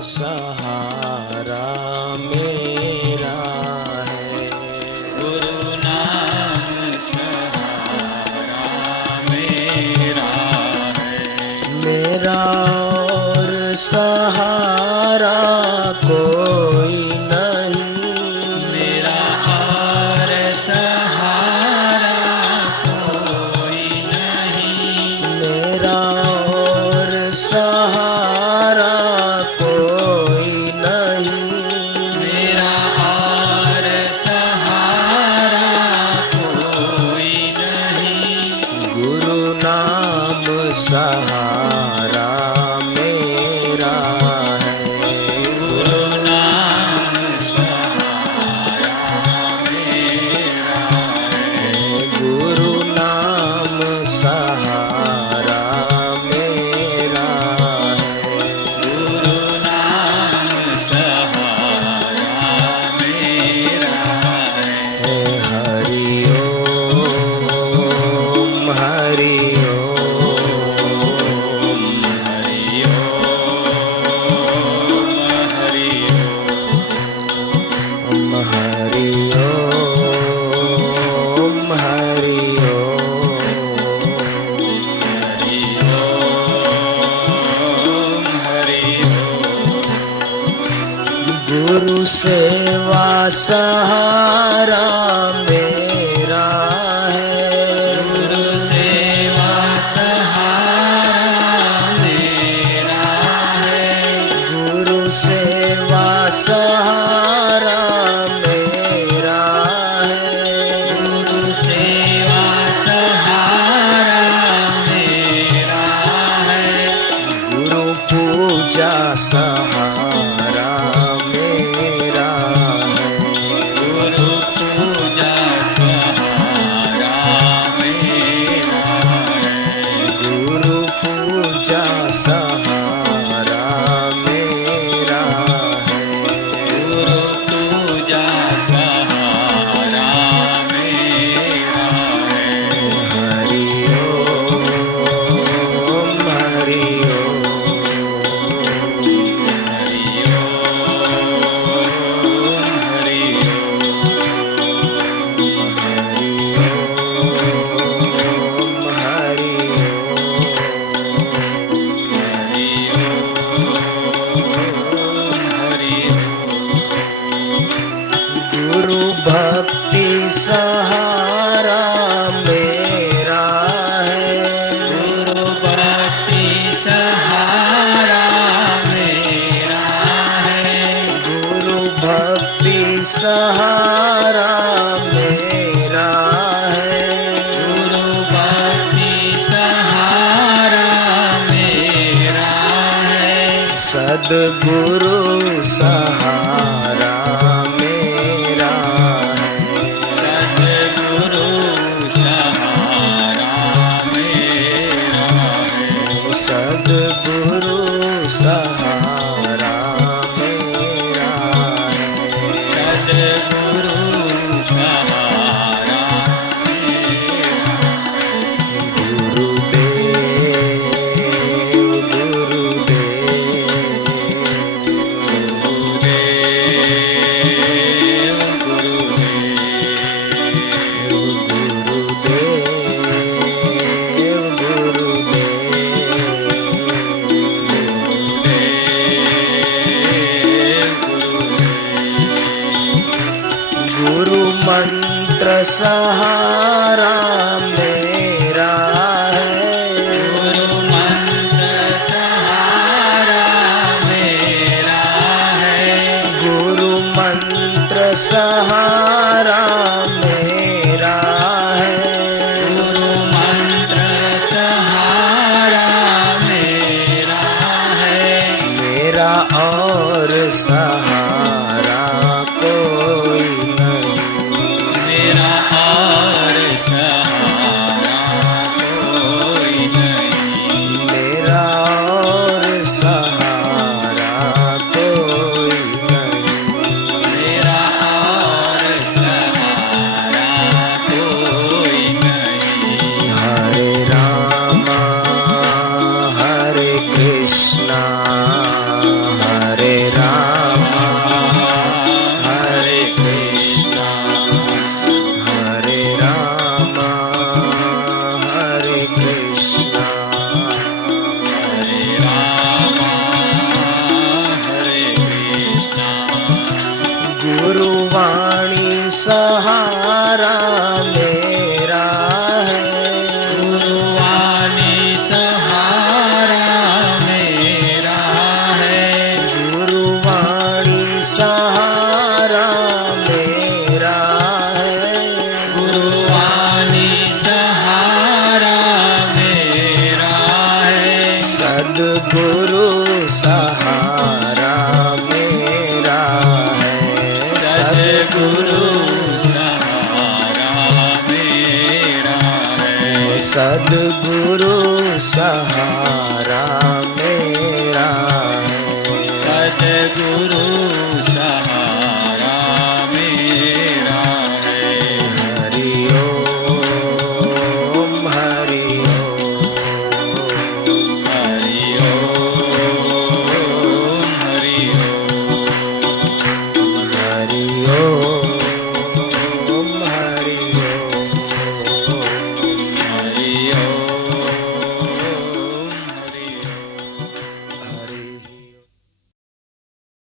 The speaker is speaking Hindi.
सहारा मेरा है। गुरु नाम सहारा मेरा है। मेरा और सहारा कोई नहीं, मेरा और सहारा कोई नहीं। मेरा और सहारा कोई नहीं, मेरा और सहारा कोई नहीं। गुरु नाम सहारा मेरा है। गुरु नाम सहारा मेरा है। गुरु नाम सहारा मेरा है। गुरु नाम सहारा मेरा है। हरि ओम हरि ओम हरि ओम हरि ओम हरि ओम हरि ओम। ओम हरि गुरु सेवा सहारा मेरा है। गुरु सेवा सहारा मेरा है। गुरु सेवा सहारा मेरा है। गुरु सेवा सहारा मेरा है। गुरु पूजा सहारा मेरा है। गुरु पूजा सहारा मेरा है। गुरु पूजा सहारा मेरा है। गुरु पूजा सहारा मेरा है। हरि ओम हरि ओम हरि ओम हरि ओम हरि गुरु भक्ति सहारा मेरा है। गुरु भक्ति सहारा मेरा है। गुरु भक्ति सहारा मेरा है। गुरु भक्ति सहारा मेरा है। सद्गुरु सहारा मेरा है। सद्गुरु सहारा मेरा है। सद्गुरु सहारा मेरा है। सद्गुरु सहारा मेरा है। गुरुदेव गुरुदेव गुरुदेव गुरुदेव गुरु मंत्र सहारा मेरा है। गुरु मंत्र सहारा मेरा है। गुरु मंत्र सहारा मेरा है। गुरु मंत्र सहारा मेरा है। मेरा और सहारा कोई नहीं, मेरा और सहारा कोई नहीं। मेरा और सहारा कोई नहीं। मेरा और सद्गुरु सहारा मेरा है। सद्गुरु सहारा मेरा है। सद्गुरु सहारा